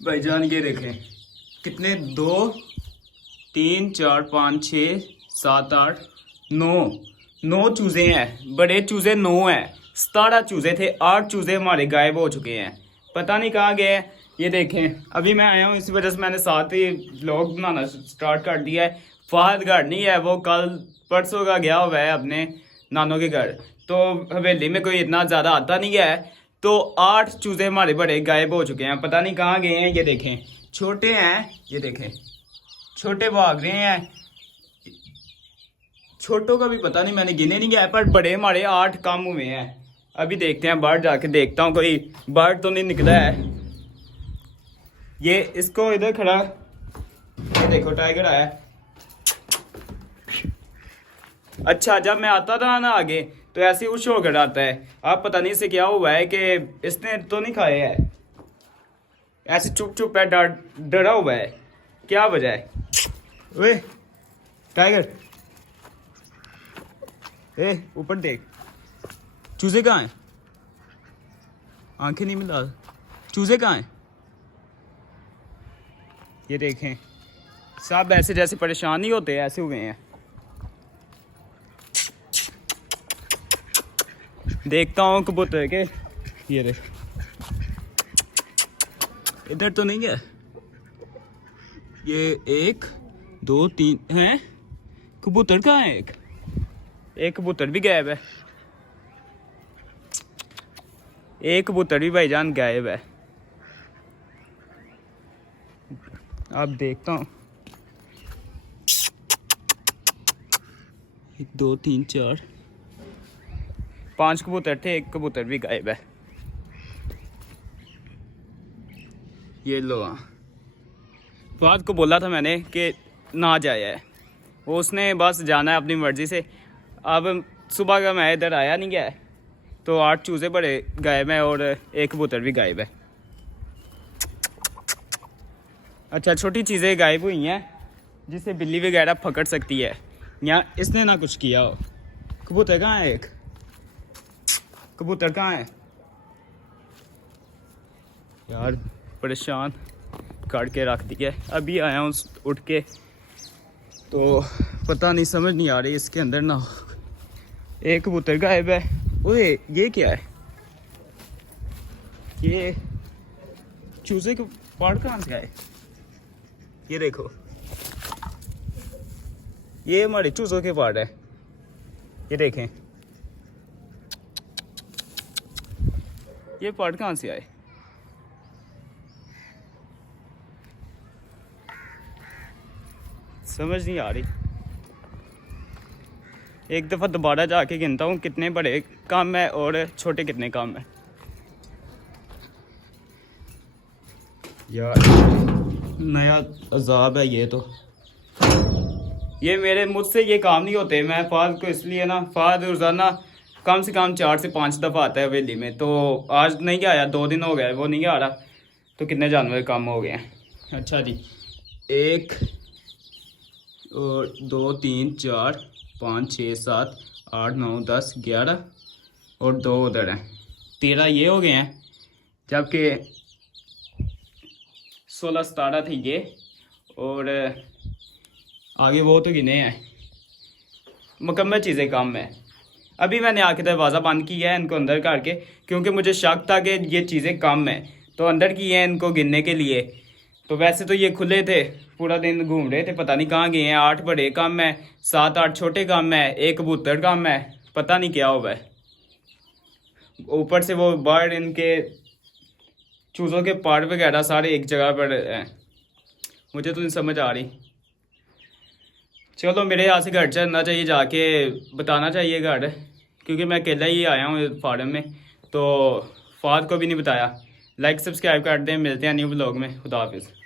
भाईजान ये देखें कितने, 2 3 4 5 6 7 8 9 चूजे हैं। बड़े चूजे 9 हैं। 17 चूजे थे, 8 चूजे हमारे गायब हो चुके हैं, पता नहीं कहाँ गए हैं। ये देखें अभी मैं आया हूँ, इसी वजह से मैंने साथ ही व्लॉग बनाना स्टार्ट कर दिया है। फहद घर नहीं है, वो कल परसों का गया हुआ है अपने नानों के घर, तो हवेली में कोई इतना ज़्यादा आता नहीं है। तो 8 चूजे हमारे बड़े गायब हो चुके हैं, पता नहीं कहाँ गए हैं। ये देखें छोटे हैं, ये देखें छोटे भाग रहे हैं। छोटों का भी पता नहीं, मैंने गिने नहीं गया, पर बड़े हमारे 8 कम हुए हैं। अभी देखते हैं, बाहर जाके देखता हूँ कोई बर्ड तो नहीं निकला है। ये इसको इधर खड़ा, ये देखो टाइगर आया। अच्छा जब मैं आता था ना आगे तो ऐसे उछ होकर आता है। अब पता नहीं इसे क्या हुआ है कि इसने तो नहीं खाए है, ऐसे चुप चुप है, डरा हुआ है। क्या वजह है? ओए टाइगर, ए ऊपर देख, चूजे कहाँ हैं? आंखें नहीं मिला, चूजे कहाँ हैं? ये देखें सब ऐसे जैसे परेशान नहीं होते ऐसे हुए हैं। देखता हूँ कबूतर के, ये देख इधर तो नहीं है। ये 1 2 3 हैं। कबूतर कहाँ है? एक कबूतर भी गायब है। एक कबूतर भी भाईजान गायब है। अब देखता हूँ, 1 2 3 4 5 कबूतर थे, एक कबूतर भी गायब है। ये लो, फहद को बोला था मैंने कि ना जाए है, वो उसने बस जाना है अपनी मर्ज़ी से। अब सुबह का मैं इधर आया नहीं गया, तो 8 चूजे बड़े गायब हैं और एक कबूतर भी गायब है। अच्छा छोटी चीज़ें गायब हुई हैं जिसे बिल्ली वगैरह पकड़ सकती है, या इसने ना कुछ किया हो। कबूतर कहाँ है? एक कबूतर कहाँ है यार? परेशान काट के रख दिया। अभी आया हूँ उठ के, तो पता नहीं, समझ नहीं आ रही इसके अंदर ना। एक कबूतर गायब है। ओए ये क्या है? ये चूजे के पार्ट कहाँ से आए? ये देखो, ये हमारे चूजों के पार्ट है। ये देखें, ये पार्ट कहाँ से आए? समझ नहीं आ रही। एक दफ़ा दोबारा जाके गिनता हूँ कितने बड़े काम है और छोटे कितने काम है। यार नया अजाब है ये तो। ये मेरे मुझसे ये काम नहीं होते। मैं फहद को इसलिए ना, फहद रोज़ाना कम से कम 4 से 5 दफ़ा आता है हवेली में, तो आज नहीं आया, 2 दिन हो गए वो नहीं आ रहा, तो कितने जानवर कम हो गए हैं। अच्छा जी, 1 और 2 3 4 5 6 7 8 9 10 11 और 2 उधर हैं, 13 ये हो गए हैं। जबकि 16 17 थे ये, और आगे वो तो गिने हैं। मुकम्मल चीज़ें कम है। अभी मैंने आके दरवाज़ा बंद किया है इनको अंदर करके, क्योंकि मुझे शक था कि ये चीज़ें कम हैं, तो अंदर किए हैं इनको गिनने के लिए। तो वैसे तो ये खुले थे, पूरा दिन घूम रहे थे, पता नहीं कहाँ गए हैं। 8 बड़े कम है, 7 8 छोटे कम है, एक कबूतर कम है, पता नहीं क्या हुआ है। ऊपर से वो बर्ड, इनके चूज़ों के पार्ट वगैरह सारे एक जगह पर हैं। मुझे तो नहीं समझ आ रही। चलो मेरे यहाँ से घर चलना चाहिए, जाके बताना चाहिए घर, क्योंकि मैं अकेला ही आया हूँ फार्म में, तो फहद को भी नहीं बताया। लाइक सब्सक्राइब कर दें, मिलते हैं न्यू ब्लॉग में। खुदा हाफिज़।